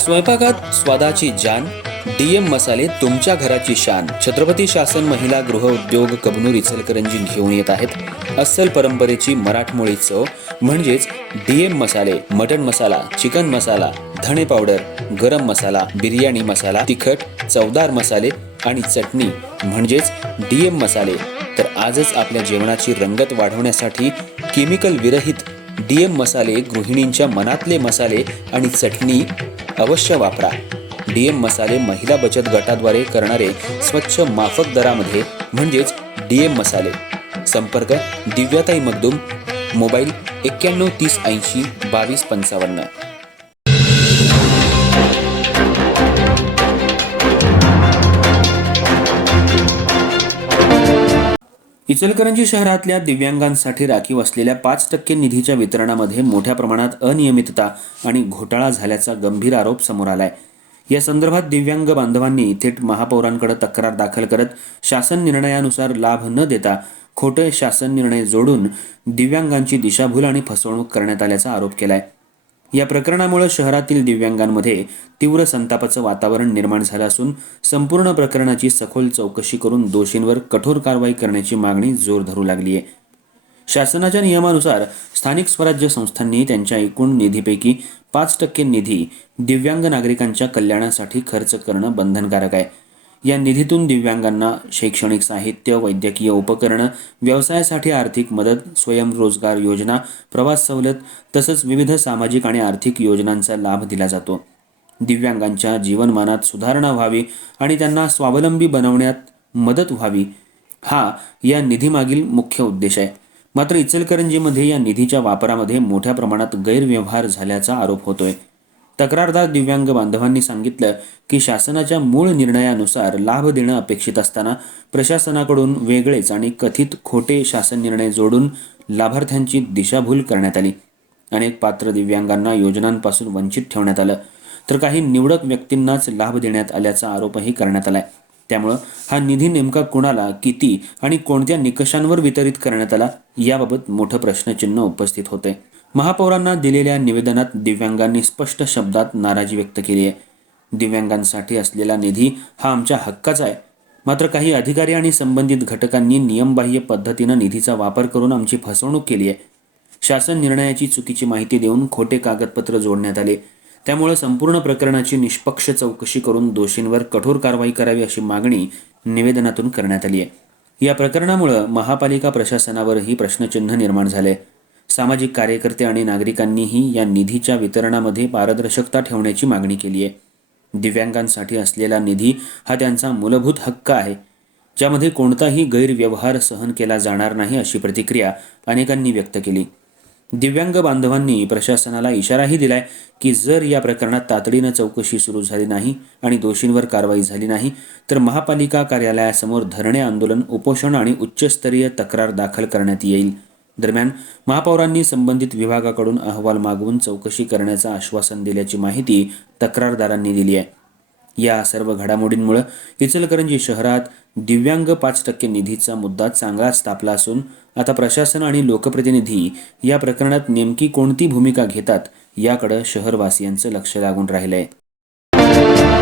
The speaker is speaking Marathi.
स्वयंपाकात स्वादाची जान, डीएम मसाले तुमच्या घराची शान. छत्रपती शासन महिला गृह उद्योग कबनूर इचलकरंजी घेऊन येत आहेत अस्सल परंपरेची मराठमोळी चव म्हणजेच डीएम मसाले. मटन मसाला, चिकन मसाला, धणे पावडर, गरम मसाला, बिर्याणी मसाला, तिखट चवदार मसाले आणि चटणी म्हणजेच डीएम मसाले. तर आजच आपल्या जेवणाची रंगत वाढवण्यासाठी केमिकल विरहित डीएम मसाले, गृहिणींच्या मनातले मसाले आणि चटणी अवश्य वापरा. डीएम मसाले महिला बचत गटाद्वारे करणारे स्वच्छ माफक दरामध्ये म्हणजेच डीएम मसाले. संपर्क दिव्याताई मगदूम, मोबाईल 91 30 80 22 55. इचलकरंजी शहरातल्या दिव्यांगांसाठी राखीव असलेल्या 5% निधीच्या वितरणामध्ये मोठ्या प्रमाणात अनियमितता आणि घोटाळा झाल्याचा गंभीर आरोप समोर आलाय. या संदर्भात दिव्यांग बांधवांनी थेट महापौरांकडे तक्रार दाखल करत शासन निर्णयानुसार लाभ न देता खोटे शासन निर्णय जोडून दिव्यांगांची दिशाभूल आणि फसवणूक करण्यात आल्याचा आरोप केलाय. या प्रकरणामुळे शहरातील दिव्यांगांमध्ये तीव्र संतापाचं वातावरण निर्माण झालं असून संपूर्ण प्रकरणाची सखोल चौकशी करून दोषींवर कठोर कारवाई करण्याची मागणी जोर धरू लागली आहे. शासनाच्या नियमानुसार स्थानिक स्वराज्य संस्थांनी त्यांच्या एकूण निधीपैकी 5% निधी दिव्यांग नागरिकांच्या कल्याणासाठी खर्च करणं बंधनकारक आहे. या निधीतून दिव्यांगांना शैक्षणिक साहित्य, वैद्यकीय उपकरणं, व्यवसायासाठी आर्थिक मदत, स्वयंरोजगार योजना, प्रवास सवलत तसंच विविध सामाजिक आणि आर्थिक योजनांचा लाभ दिला जातो. दिव्यांगांच्या जीवनमानात सुधारणा व्हावी आणि त्यांना स्वावलंबी बनवण्यात मदत व्हावी हा या निधीमागील मुख्य उद्देश आहे. मात्र इचलकरंजीमध्ये या निधीच्या वापरामध्ये मोठ्या प्रमाणात गैरव्यवहार झाल्याचा आरोप होतोय. तक्रारदार दिव्यांग बांधवांनी सांगितलं की शासनाच्या मूळ निर्णयानुसार लाभ देणं अपेक्षित असताना प्रशासनाकडून वेगळेच आणि कथित खोटे शासन निर्णय जोडून लाभार्थ्यांची दिशाभूल करण्यात आली. अनेक पात्र दिव्यांगांना योजनांपासून वंचित ठेवण्यात आलं तर काही निवडक व्यक्तींनाच लाभ देण्यात आल्याचा आरोपही करण्यात आलाय. त्यामुळं हा निधी नेमका कुणाला, किती आणि कोणत्या निकषांवर वितरित करण्यात आला याबाबत मोठं प्रश्नचिन्ह उपस्थित होते. महापौरांना दिलेल्या निवेदनात दिव्यांगांनी स्पष्ट शब्दात नाराजी व्यक्त केली आहे. दिव्यांगांसाठी असलेला निधी हा आमच्या हक्काचा आहे, मात्र काही अधिकारी आणि संबंधित घटकांनी नियमबाह्य पद्धतीनं निधीचा वापर करून आमची फसवणूक केली आहे. शासन निर्णयाची चुकीची माहिती देऊन खोटे कागदपत्र जोडण्यात आले. त्यामुळे संपूर्ण प्रकरणाची निष्पक्ष चौकशी करून दोषींवर कठोर कारवाई करावी अशी मागणी निवेदनातून करण्यात आली आहे. या प्रकरणामुळे महापालिका प्रशासनावरही प्रश्नचिन्ह निर्माण झाले. सामाजिक कार्यकर्ते आणि नागरिकांनीही या निधीच्या वितरणामध्ये पारदर्शकता ठेवण्याची मागणी केली आहे. दिव्यांगांसाठी असलेला निधी हा त्यांचा मूलभूत हक्क आहे, ज्यामध्ये कोणताही गैरव्यवहार सहन केला जाणार नाही अशी प्रतिक्रिया अनेकांनी व्यक्त केली. दिव्यांग बांधवांनी प्रशासनाला इशाराही दिलाय की जर या प्रकरणात तातडीनं चौकशी सुरू झाली नाही आणि दोषींवर कारवाई झाली नाही तर महापालिका कार्यालयासमोर धरणे आंदोलन, उपोषण आणि उच्चस्तरीय तक्रार दाखल करण्यात येईल. दरम्यान महापौरांनी संबंधित विभागाकडून अहवाल मागवून चौकशी करण्याचं आश्वासन दिल्याची माहिती तक्रारदारांनी दिली आहे. या सर्व घडामोडींमुळे इचलकरंजी शहरात दिव्यांग 5% निधीचा मुद्दा चांगलाच तापला असून आता प्रशासन आणि लोकप्रतिनिधी या प्रकरणात नेमकी कोणती भूमिका घेतात याकडे शहरवासियांचं लक्ष लागून राहिलंय.